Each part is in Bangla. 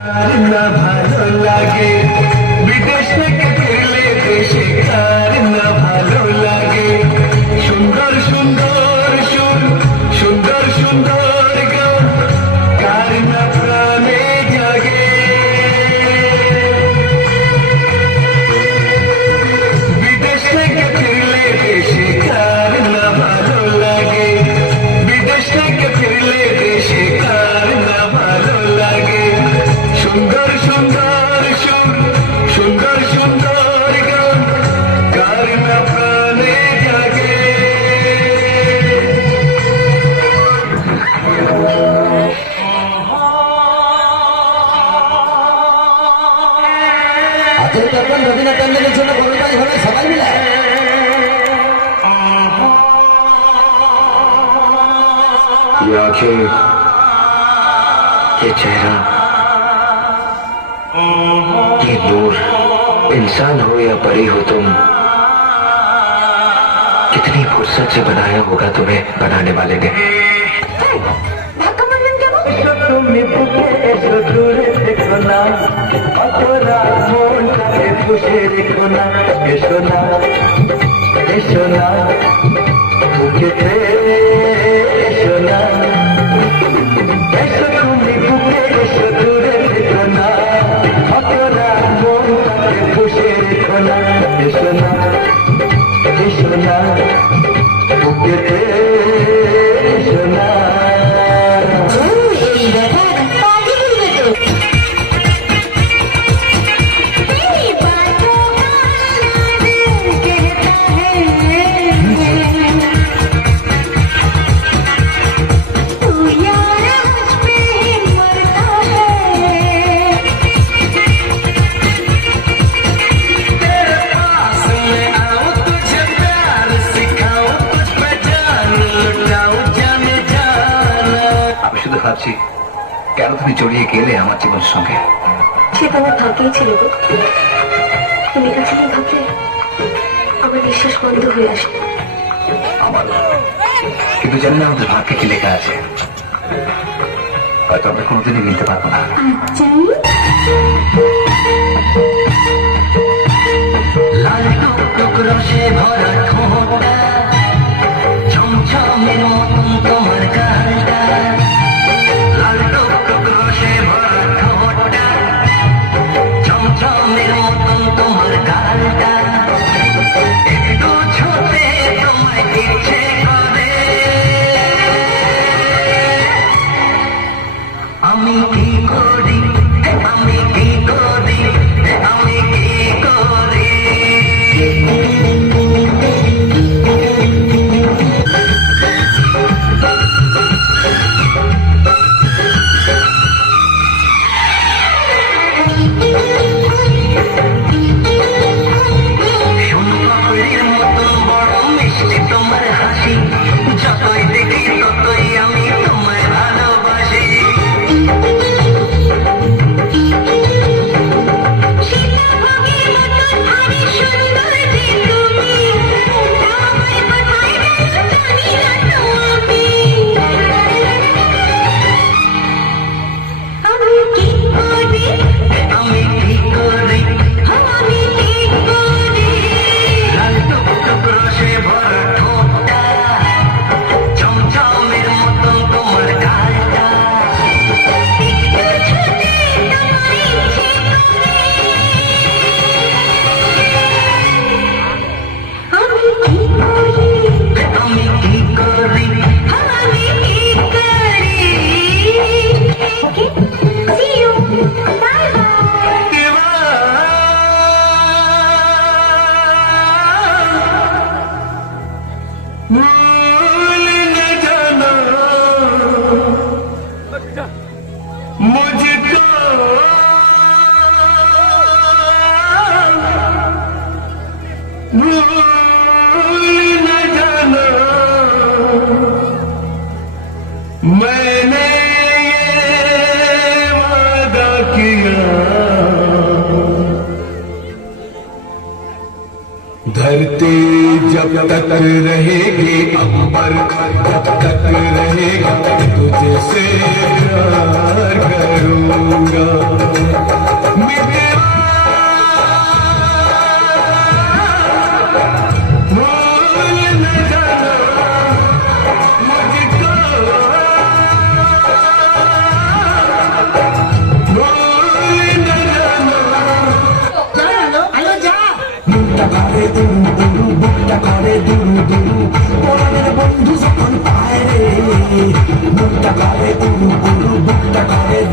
ভালো লাগে। সুন্দর সুন্দর इंसान हो या परी हो तुम कितनी फुर्सत से बनाया होगा तुम्हें बनाने वाले ने সোনা সঙ্গে। সে তোমার ভাগ্যেই ছিল তুমি কাছে ভাবলে আমার বিশ্বাস বন্ধ হয়ে আসে আমার কিন্তু জানি না আমাদের ভাগ্যে কি লেখা আছে। হয়তো আমরা কোনোদিনই মিলতে পারব না।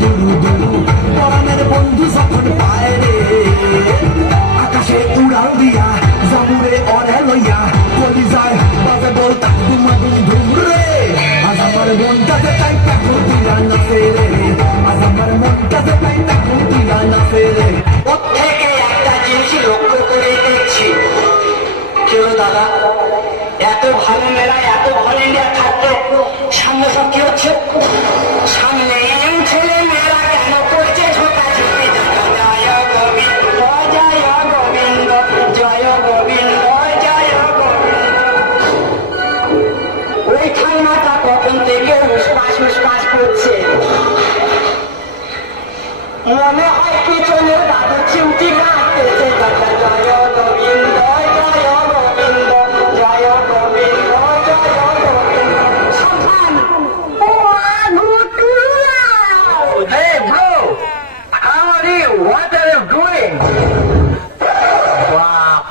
দুরু দুরু বন্ধু যখন পায় রে। আকাশে উড়াল দিয়া জামুরে অরে লইয়া কলি যায়, বাজে আজ আমার মনটাতে তাই তাকু দিয়া নাচে রে। আজ আমার মনটাতে তাই তাকু দিয়া নাচে রে। প্রত্যেকে একটা জিনিস লক্ষ্য করে দেখছি। কেউ দাদা? এত ভালো মেলা, এত ভলেন্টিয়ার থাকতে সামনে সব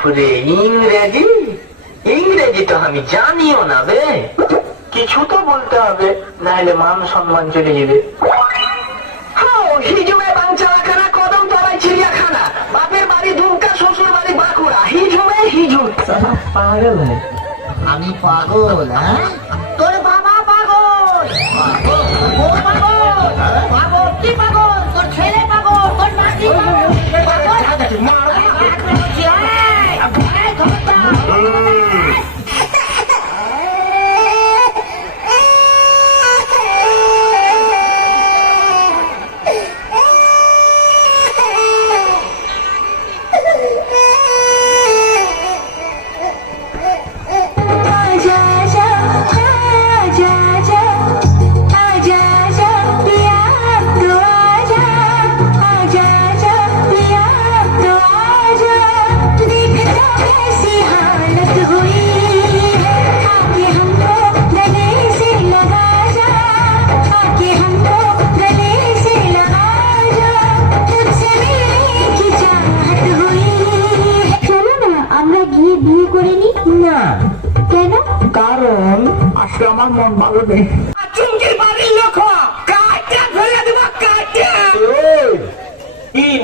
বাপরে ইংরেজি? ইংরেজি তো আমি জানিও না বে। কিছু তো বলতে হবে নাহলে মান সম্মান চলে যাবে। হিজুমে বাঞ্চালাখানা কদম তলায় চিড়িয়াখানা বাপের বাড়ি দুমকা শ্বশুর বাড়ি বাঁকুড়া হিজুমে হিজুম পাগল আমি পাগল হ্যাঁ? তোর বাবা পাগল। পাগল?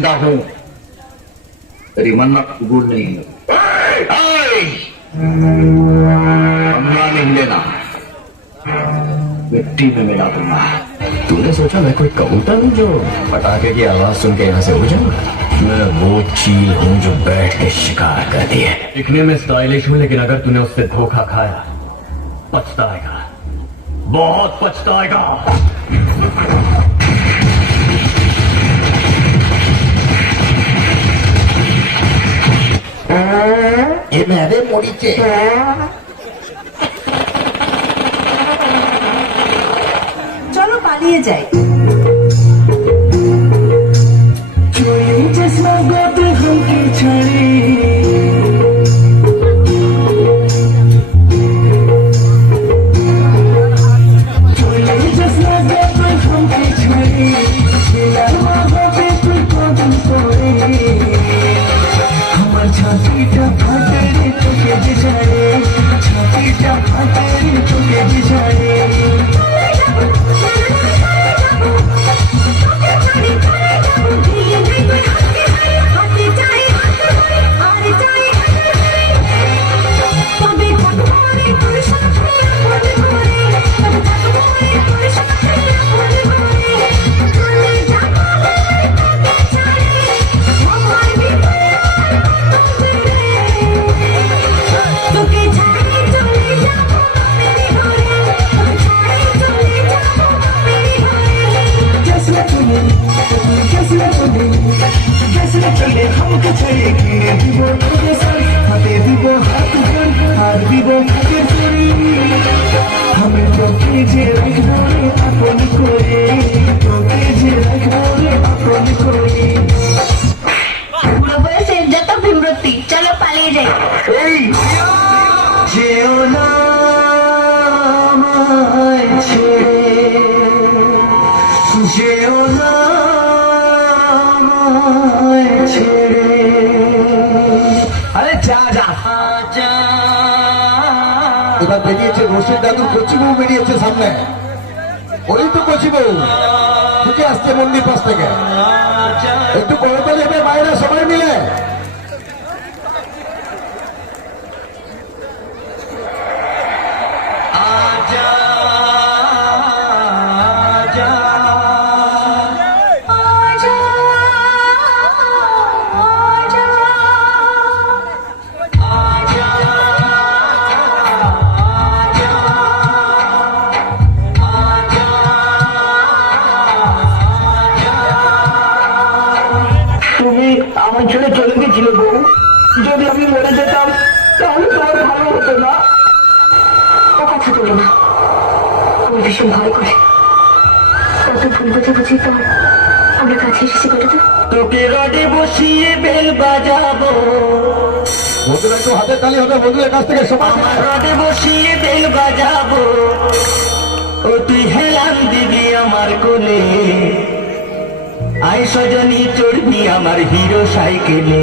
ज़िंदा हूँ तेरी मन्नत कबूल नहीं होगी कमरा नहीं लेना मिट्टी में मिला दूँगा तूने सोचा मैं कोई कबूतर हूँ जो पटाखे की आवाज़ सुन के यहाँ से उड़ जाऊँगा मैं वो चील हूँ जो बैठ के शिकार करती है दिखने में स्टाइलिश हूँ लेकिन अगर तूने उससे धोखा खाया पछताएगा बहुत पछताएगा এ মরিচে। মরিছে চলো পালিয়ে যাই। চশমা গত হাঁকে ছাড়ি। আরে যা যা। যা। এবার বেরিয়েছে রশিদ দাদুর কচি বউ বেরিয়েছে সামনে। ওই তো কচি বউ ঢুকে আসছে মন্দির পাশ থেকে। একটু করতে যাবে বাইরে সবাই মিলে মরে যেতাম তাহলে তোমার ভালো হতো না। ও কথা তুলো না। আমার ভীষণ ভয় করে। কত ভুল বোঝাবুঝি পর আমরা কাছে এসেছি বলে তোকে রডে বসিয়ে বেল বাজাবো। বন্ধুরা একটু হাতের তালি হবে। বন্ধুদের কাছ থেকে সবাই রডে বসিয়ে বেল বাজাবো। ও তুই হেলান দিবি আমার কোলে। আই সজনী চড়বি আমার হিরো সাইকেলে।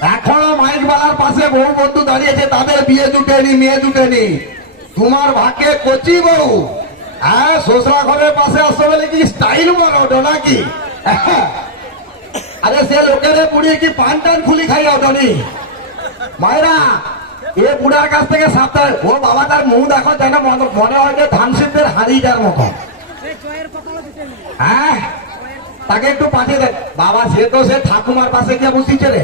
এখনও মাইক বালার পাশে বহু বন্ধু দাঁড়িয়েছে, তাদের বিয়ে জুটেনি, মেয়ে জুটেনি। তোমার ভাগ্যে কচি বউ। হ্যাঁ শ্বশুরা ঘরের পাশে আসতে বলে কি স্টাইল মারো নাকি? আরে সে লোকের পুড়িয়ে কি পান টান খুলি খাই ওঠনি মায়েরা, এ বুড়ার কাছ থেকে সাবধান। ও বাবা তার মুখ দেখো যেন মনে- হয় যে ধান সিদ্ধের হাড়িটার মতো। হ্যাঁ তাকে একটু পাঠিয়ে দেন বাবা, সে তো সে ঠাকুমার পাশে গিয়ে বসিছে রে।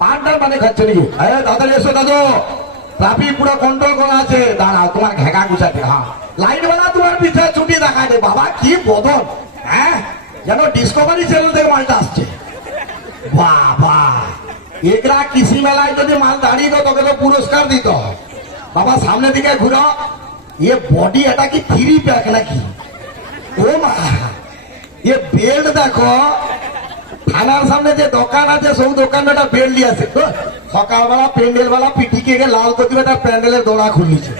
পানটার মানে খাচ্ছে নাকি? আরে দাদা, এসো, দাদু। ট্রাফিক পুরো কন্ট্রোল করা আছে। দাঁড়াও, তোমার ঘেঁকা গুছাতে। হ্যাঁ। লাইট বেলা তোমার পিঠে ছুটি দেখাচ্ছে বাবা, কি বদল হ্যাঁ? যেন ডিসকভারি চ্যানেল থেকে মালটা আসছে। বাবা, এগরা কৃষি মেলায় যদি মাল দাঁড়িয়ে তোকে তো পুরস্কার দিত বাবা সামনে দিকে ঘুরো। এ বডি এটা কি থ্রি প্যাক নাকি? ও মা। বেল্ট দেখো থানার সামনে যে দোকান আছে সব দোকানটা বেল্ট দিয়ে আছে সকালবেলা প্যান্ডেল বেলা পিটিকে লাল করতে তার প্যান্ডেলের দোড়া খুলিছে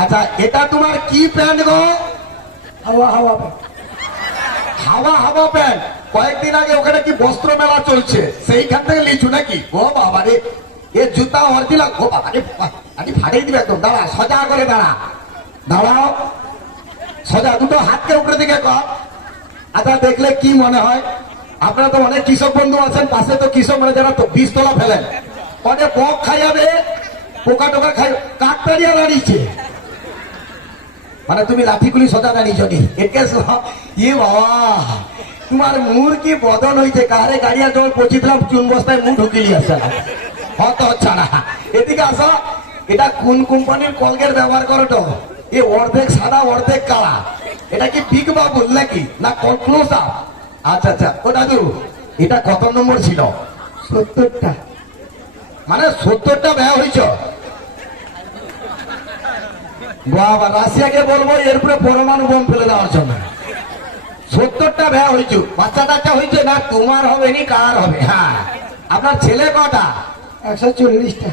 আচ্ছা এটা তোমার কি প্যান্ট গো হাওয়া হাওয়া হাওয়া হাওয়া প্যান্ট কয়েকদিন আগে ওখানে কি বস্ত্র মেলা চলছে সেইখান থেকে লিচু নাকি ও বাবা রে এ জুতা অরিজিনাল ও বাবা রে আরে ফাটিয়ে দিবে একদম দাঁড়া সজা করে দাঁড়া দাঁড়াও সজা, দুটো হাতকে উপরে দিকে কর। আচ্ছা দেখলে কি মনে হয়? আপনারা তো অনেক কৃষক বন্ধু আছেন, পাশে তো কৃষক মানে যারা তো বীজতলা ফেলেন। অনেক বক খাই যাবে পোকা টোকা খাই কাকতারিয়া দাঁড়িয়েছে মানে তুমি লাঠিগুলি সদা দাঁড়িয়েছ নি একে ইয়ে বাবা, তোমার মুর কি বদন হয়েছে কারে গাড়িয়া জল পচিছিলাম চুন বস্তায় মুখ ঢুকিলি আসে হত হচ্ছে না। এদিকে আসো, এটা কোন কোম্পানির কলগেট ব্যবহার করো তো? এ অর্ধেক সাদা অর্ধেক কালা। এটা কি বিগ বাবুল নাকি? না ক্লোজ আপ আচ্ছা আচ্ছা ও দাদু এটা কত নম্বর ছিল? সত্তরটা। মানে সত্তরটা ব্যয় হয়েছ? বাবা রাশিয়াকে বলব এরপরে পরমাণু বোম ফেলে দেওয়ার জন্য। সত্তরটা ব্যয় হয়েছে। বাচ্চা টাচ্চা হয়েছে না তোমার হবে নি কার হবে? হ্যাঁ। আপনার ছেলে কটা? একশো চল্লিশটা।